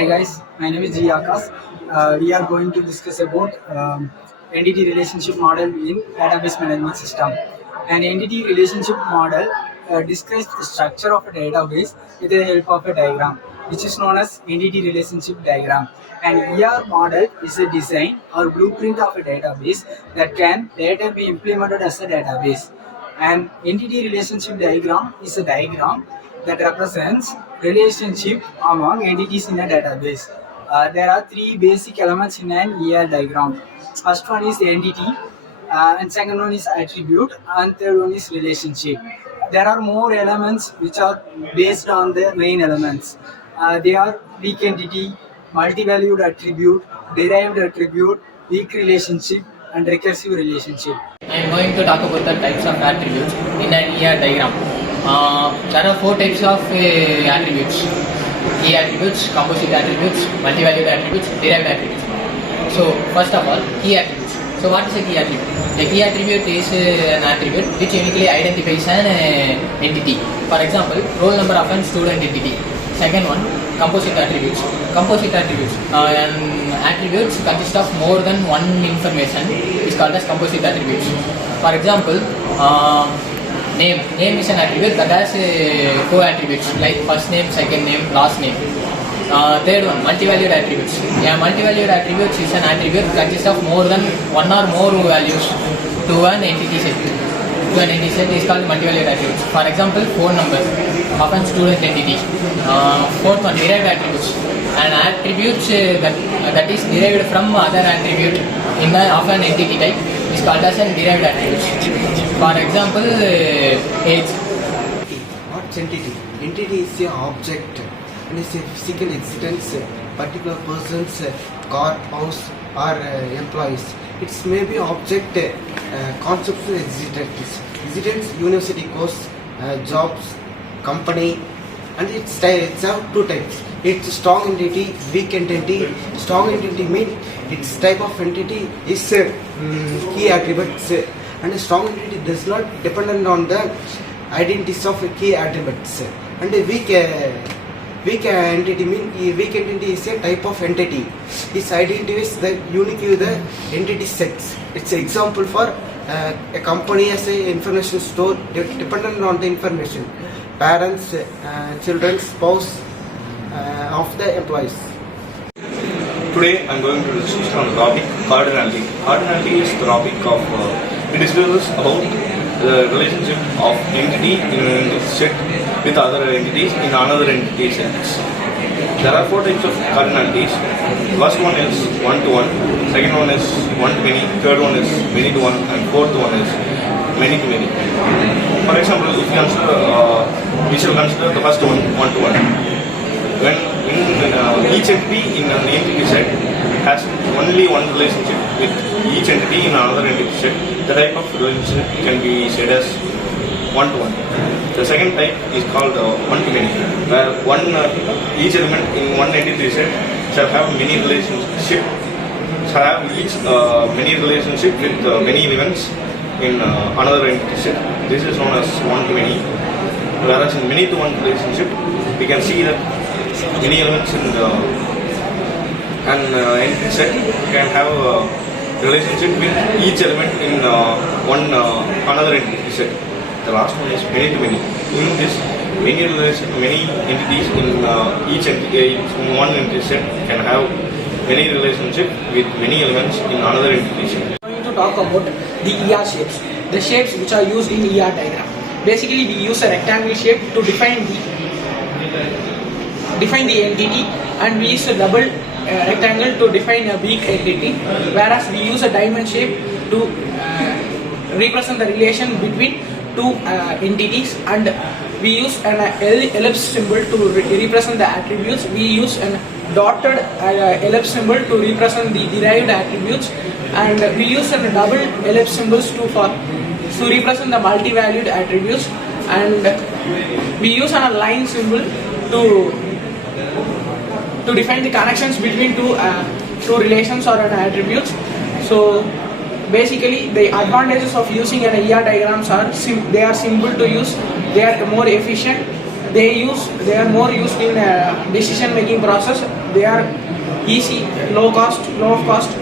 Hi guys, my name is G. Akash. We are going to discuss about entity relationship model in database management system. An entity relationship model describes the structure of a database with the help of a diagram, which is known as entity relationship diagram. An ER model is a design or blueprint of a database that can later be implemented as a database. An entity relationship diagram is a diagram that represents relationship among entities in a database. There are three basic elements in an ER diagram. First one is entity, and second one is attribute, and third one is relationship. There are more elements which are based on the main elements. They are weak entity, multi-valued attribute, derived attribute, weak relationship, and recursive relationship. I am going to talk about the types of attributes in an ER diagram. There are four types of attributes: key attributes, composite attributes, multi-valued attributes, derived attributes. So, first of all, key attributes. So, what is a key attribute? A key attribute is an attribute which uniquely identifies an entity. For example, roll number of an student entity. Second one, composite attributes. Composite attributes. Attributes consist of more than one information is called as composite attributes. For example, name. Name is an attribute that has co-attributes like first name, second name, last name. Third one, multi-valued attributes. Yeah, multi-valued attributes is an attribute that consists of more than one or more values to an entity set. To an entity set is called multi-valued attributes. For example, phone number of a student entity. Fourth one, derived attributes. An attribute that is derived from other attribute of an entity type is called as a derived attribute. For example, age. What's entity? Entity is an object and it's a physical existence, particular person's car, house or employees. It's maybe object, conceptual existence, university course, jobs, company, and it's have two types. It's strong entity, weak entity. Strong entity means its type of entity is key attributes, and a strong entity does not dependent on the identities of key attributes. And a weak entity means weak entity is a type of entity. This identifies the unique with the entity sets. It's an example for a company as a information store dependent on the information. Parents, children, spouse of the employees. Today I am going to discuss on the topic cardinality. Cardinality is the topic of it discusses about the relationship of entity in a set with other entities in another entity sets. There are four types of cardinalities. First one is one-to-one, second one is one-to-many, third one is many-to-one, and fourth one is many-to-many. For example, if you consider, we shall consider the first one, one-to-one. When each entity in an entity set has only one relationship with each entity in another entity set, the type of relationship can be said as one-to-one. The second type is called one-to-many, where each element in one entity set shall have many relationship, many relationship with many elements in another entity set. This is known as one-to-many. Whereas in many-to-one relationship, we can see that many elements in an entity set can have a relationship with each element in another entity set. The last one is many-to-many. In this, many entities in each entity, in one entity set can have many relationship with many elements in another entity set. We are going to talk about the ER shapes, the shapes which are used in ER diagram. Basically, we use a rectangle shape to define the entity, and we use a double rectangle to define a weak entity, whereas we use a diamond shape to represent the relation between two entities, and we use an ellipse symbol to represent the attributes. We use a dotted ellipse symbol to represent the derived attributes, and we use a double ellipse symbols to represent the multi-valued attributes, and we use a line symbol to define the connections between two relations or an attributes. So basically, the advantages of using an ER diagrams are they are simple to use, they are more efficient, they are more used in decision making process, they are easy, low of cost,